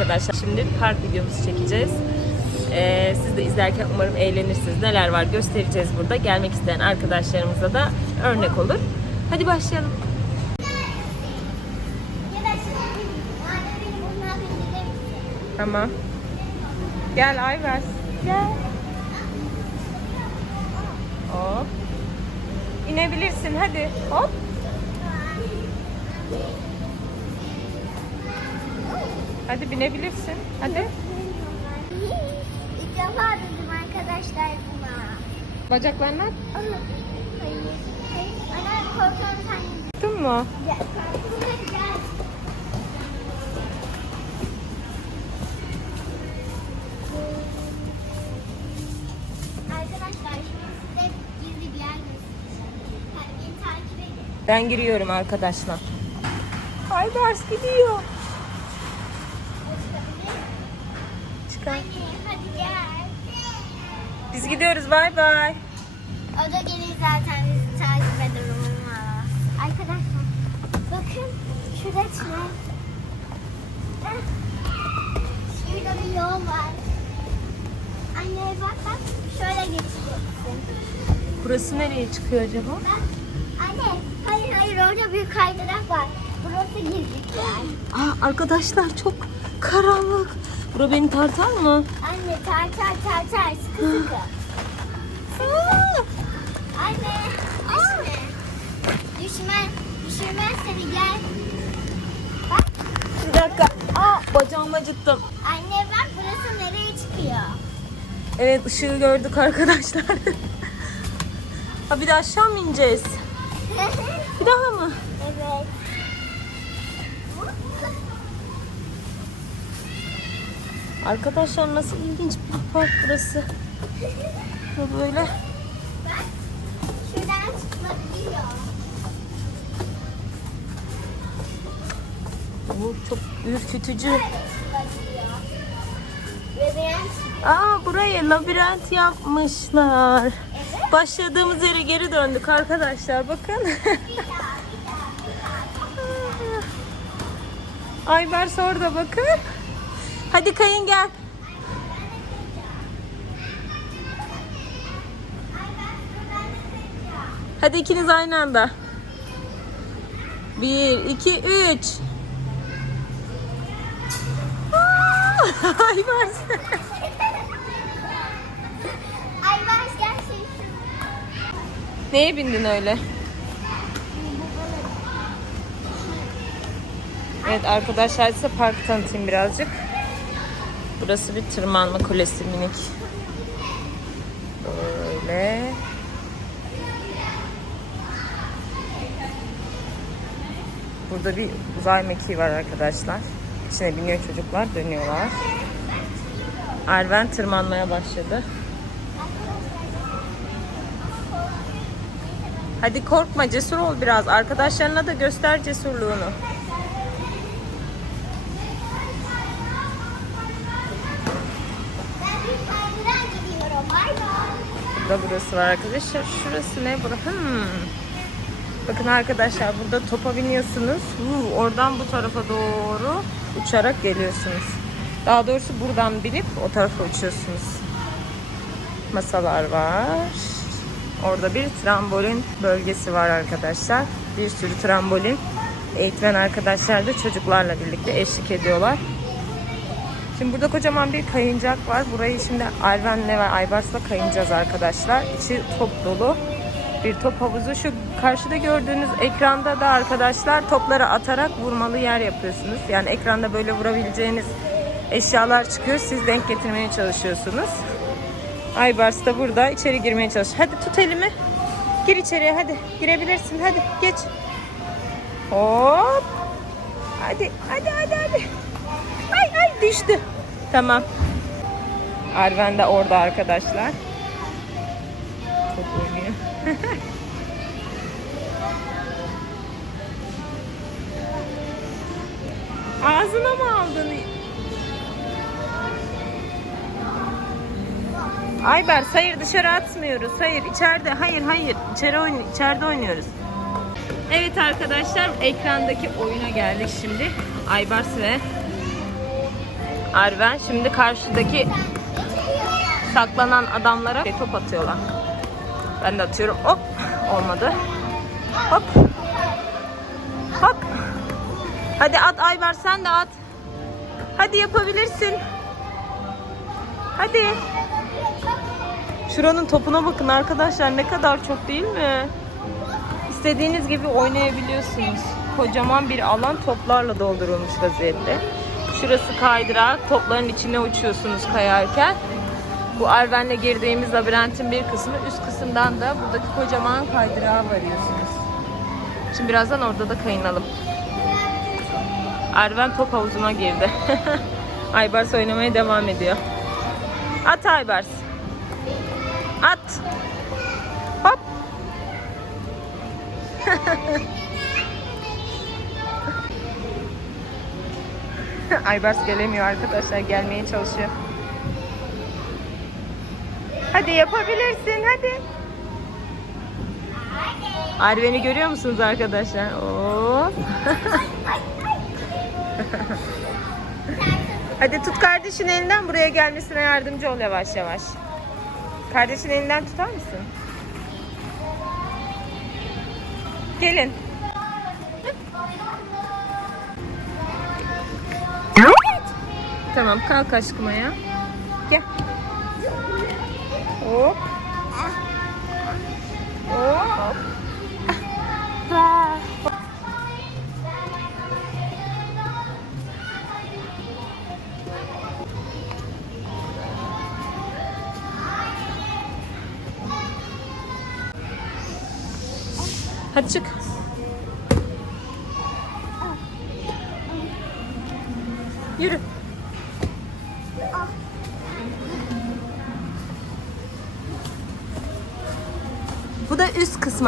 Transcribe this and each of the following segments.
arkadaşlar. Şimdi park videomuzu çekeceğiz. Ee, siz de izlerken umarım eğlenirsiniz. Neler var göstereceğiz burada. Gelmek isteyen arkadaşlarımıza da örnek olur. Hadi başlayalım. Tamam. Gel Ayvaz. Gel. Hop. İnebilirsin hadi. Hop. Hadi binebilirsin. Hadi. İlk defa dedim arkadaşlar buna. Bacaklarına Hayır. Hayır. Ana korkuyorum sen. tuttun mu? Gel. Gel. Ben giriyorum arkadaşlar. Aybars gidiyor. Çıkar. Anne hadi gel. Biz gidiyoruz bay bay. O da gelir zaten bizi takip eder umarım. Arkadaşlar bakın şurada tren. Şurada bir yol var. Anne bak bak şöyle geçeceksin. Burası nereye çıkıyor acaba? Bak. Anne hayır hayır orada bir kaydırak var. Burası gizlikler. Aa, arkadaşlar çok karanlık. Bura beni tartar mı? Anne tartar tartar sıkı sıkı. Anne düşme. Düşme. Düşürmez seni gel. Bak. bir dakika. Aa, bacağımı acıttım. Anne bak burası nereye çıkıyor? Evet ışığı gördük arkadaşlar. ha bir de aşağı mı ineceğiz? Bir daha mı? evet. Arkadaşlar nasıl ilginç bir park burası. Bu böyle. Bak. Şuradan çıkabiliyor. Bu çok ürkütücü. Aa burayı labirent yapmışlar. Evet. Başladığımız yere geri döndük arkadaşlar bakın. Aybars orada bakın. Hadi kayın gel. Hadi ikiniz aynı anda. Bir, iki, üç. Aa, Aybars. Ay gel şey. Neye bindin öyle? Evet arkadaşlar size park tanıtayım birazcık. Burası bir tırmanma kulesi minik. Böyle. Burada bir uzay mekiği var arkadaşlar. İçine biniyor çocuklar, dönüyorlar. Arven tırmanmaya başladı. Hadi korkma, cesur ol biraz. Arkadaşlarına da göster cesurluğunu. Burada burası var arkadaşlar. Şurası ne? Burası. Hmm. Bakın arkadaşlar burada topa biniyorsunuz. Vuu, oradan bu tarafa doğru uçarak geliyorsunuz. Daha doğrusu buradan binip o tarafa uçuyorsunuz. Masalar var. Orada bir trambolin bölgesi var arkadaşlar. Bir sürü trambolin. Eğitmen arkadaşlar da çocuklarla birlikte eşlik ediyorlar. Şimdi burada kocaman bir kayıncak var. Burayı şimdi Alven'le ve Aybars'la kayınacağız arkadaşlar. İçi top dolu bir top havuzu. Şu karşıda gördüğünüz ekranda da arkadaşlar topları atarak vurmalı yer yapıyorsunuz. Yani ekranda böyle vurabileceğiniz eşyalar çıkıyor. Siz denk getirmeye çalışıyorsunuz. Aybars da burada içeri girmeye çalışıyor. Hadi tut elimi. Gir içeriye hadi. Girebilirsin. Hadi geç. Hop. Hadi hadi hadi hadi. Ay ay düştü. Tamam. Arven de orada arkadaşlar. Top oynuyor. Ağzına mı aldın? Ayber hayır dışarı atmıyoruz. Hayır içeride. Hayır hayır. İçeri oyn içeride oynuyoruz. Evet arkadaşlar ekrandaki oyuna geldik şimdi. Aybars ve Arven. Şimdi karşıdaki saklanan adamlara top atıyorlar. Ben de atıyorum. Hop. Olmadı. Hop. Hop. Hadi at Ayber sen de at. Hadi yapabilirsin. Hadi. Şuranın topuna bakın arkadaşlar ne kadar çok değil mi? İstediğiniz gibi oynayabiliyorsunuz. Kocaman bir alan toplarla doldurulmuş vaziyette. Şurası kaydırak. Topların içine uçuyorsunuz kayarken. Bu Arven'le girdiğimiz labirentin bir kısmı. Üst kısımdan da buradaki kocaman kaydırağa varıyorsunuz. Şimdi birazdan orada da kayınalım. Arven top havuzuna girdi. Aybars oynamaya devam ediyor. At Aybars. At. Hop. Aybars gelemiyor arkadaşlar. Gelmeye çalışıyor. Hadi yapabilirsin. Hadi. Arven'i görüyor musunuz arkadaşlar? Oo. Hadi tut kardeşin elinden buraya gelmesine yardımcı ol yavaş yavaş. Kardeşin elinden tutar mısın? Gelin. Tamam kalk aşkım ayağa. Gel. Hop. Hop. Hadi çık.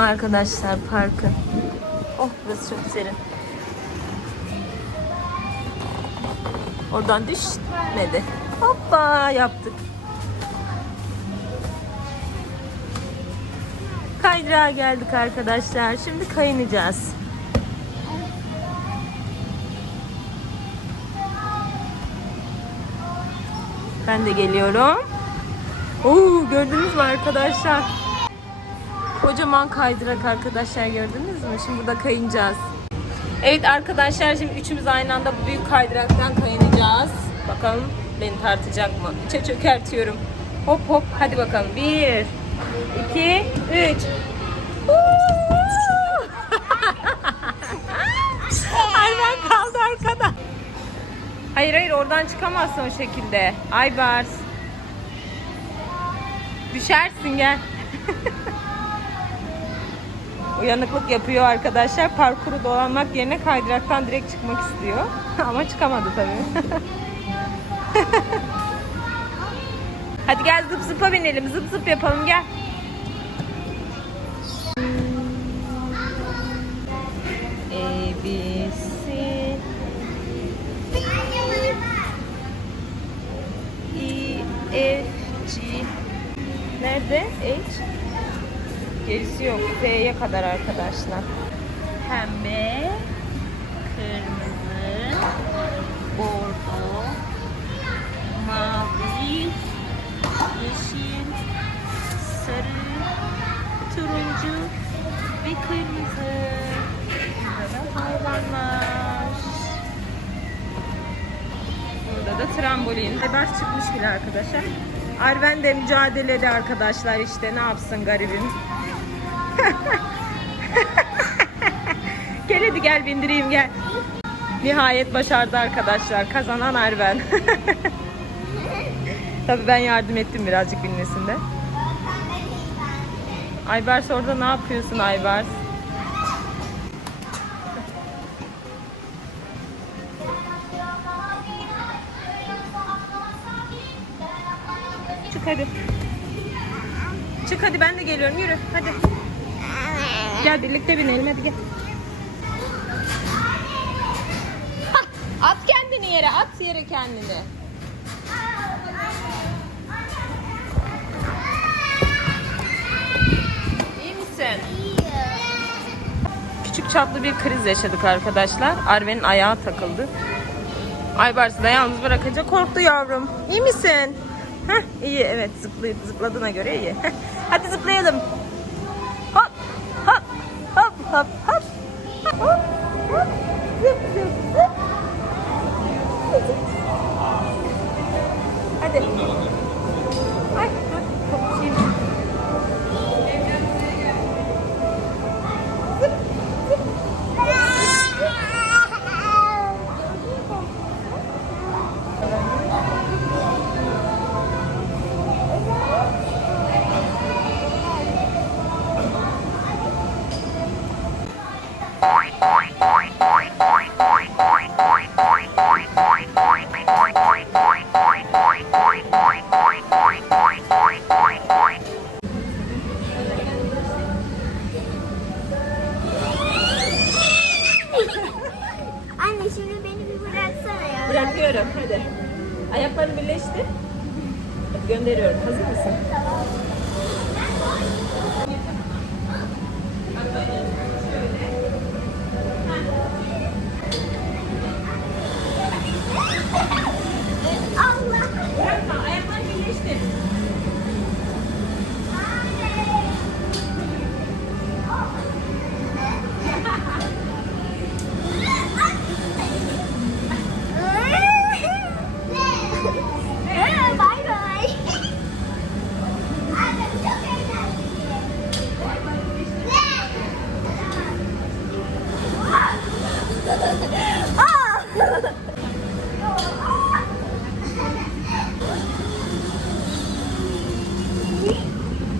Arkadaşlar parkın. Oh burası çok serin. Oradan düşmedi. Hoppa yaptık. Kaydırağa geldik arkadaşlar. Şimdi kayınacağız. Ben de geliyorum. Oo, gördünüz mü arkadaşlar? Kocaman kaydırak arkadaşlar gördünüz mü? Şimdi burada kayınacağız. Evet arkadaşlar şimdi üçümüz aynı anda bu büyük kaydıraktan kayınacağız. Bakalım beni tartacak mı? İçe çökertiyorum. Hop hop hadi bakalım. Bir, iki, üç. Aynen kaldı arkada. Hayır hayır oradan çıkamazsın o şekilde. Aybars. Düşersin gel. Uyanıklık yapıyor arkadaşlar. Parkuru dolanmak yerine kaydıraktan direkt çıkmak istiyor. Ama çıkamadı tabii. Hadi gel zıp zıpa binelim. Zıp zıp yapalım gel. A, B, C, E, F, G. Nerede? H. Gerisi yok. Z'ye kadar arkadaşlar. Pembe, kırmızı, bordo, mavi, yeşil, sarı, turuncu ve kırmızı. Burada da hayvanlar. Burada da trambolin. Haber çıkmış bile arkadaşlar. Arven de mücadelede arkadaşlar işte ne yapsın garibim. gel hadi gel bindireyim gel. Nihayet başardı arkadaşlar. Kazanan Arven. Tabii ben yardım ettim birazcık binmesinde. Aybars orada ne yapıyorsun Aybars? Çık hadi. Çık hadi ben de geliyorum yürü hadi. Gel birlikte binelim hadi gel. Hah, At kendini yere at yere kendini. İyi misin? Küçük çaplı bir kriz yaşadık arkadaşlar. Arven'in ayağı takıldı. Aybars'ı da yalnız bırakınca korktu yavrum. İyi misin? Heh, iyi evet zıpladığına göre iyi. Hadi zıplayalım. Hop hop hop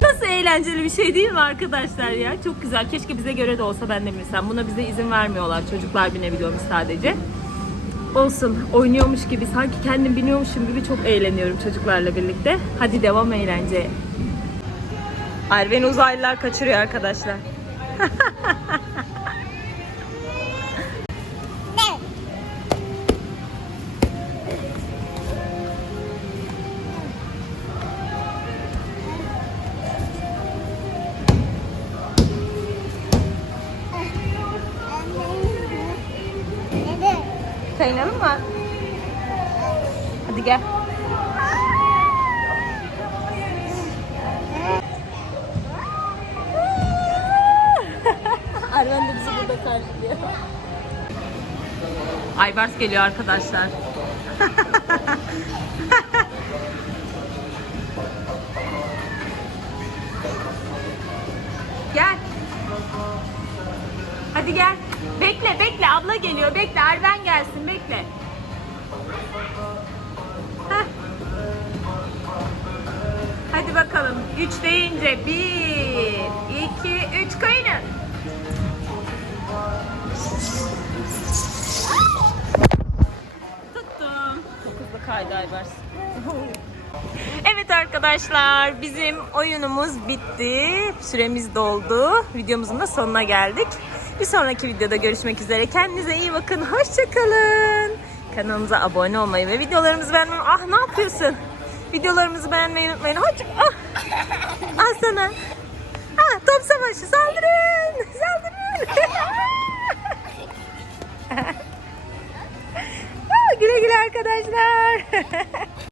Nasıl eğlenceli bir şey değil mi arkadaşlar ya? Çok güzel. Keşke bize göre de olsa ben de binsem. Buna bize izin vermiyorlar. Çocuklar binebiliyormuş sadece. Olsun. Oynuyormuş gibi, sanki kendim biniyormuşum gibi çok eğleniyorum çocuklarla birlikte. Hadi devam eğlenceye. Arven uzaylılar kaçırıyor arkadaşlar. Hadi gel. Arven de bizi burada karşılıyor. Aybars geliyor arkadaşlar. gel. Hadi gel. Bekle bekle abla geliyor. Bekle Arven gelsin bekle. Hadi bakalım. Üç deyince bir, iki, üç kayının. Tuttum. Çok hızlı kaydı Aybars. Evet arkadaşlar bizim oyunumuz bitti. Süremiz doldu. Videomuzun da sonuna geldik. Bir sonraki videoda görüşmek üzere. Kendinize iyi bakın. Hoşçakalın. Kanalımıza abone olmayı ve videolarımızı beğenmeyi... Ah ne yapıyorsun? Videolarımızı beğenmeyi unutmayın. Hoşça... Ah. Al sana. Ah, top savaşı saldırın. Saldırın. Ah, güle güle arkadaşlar.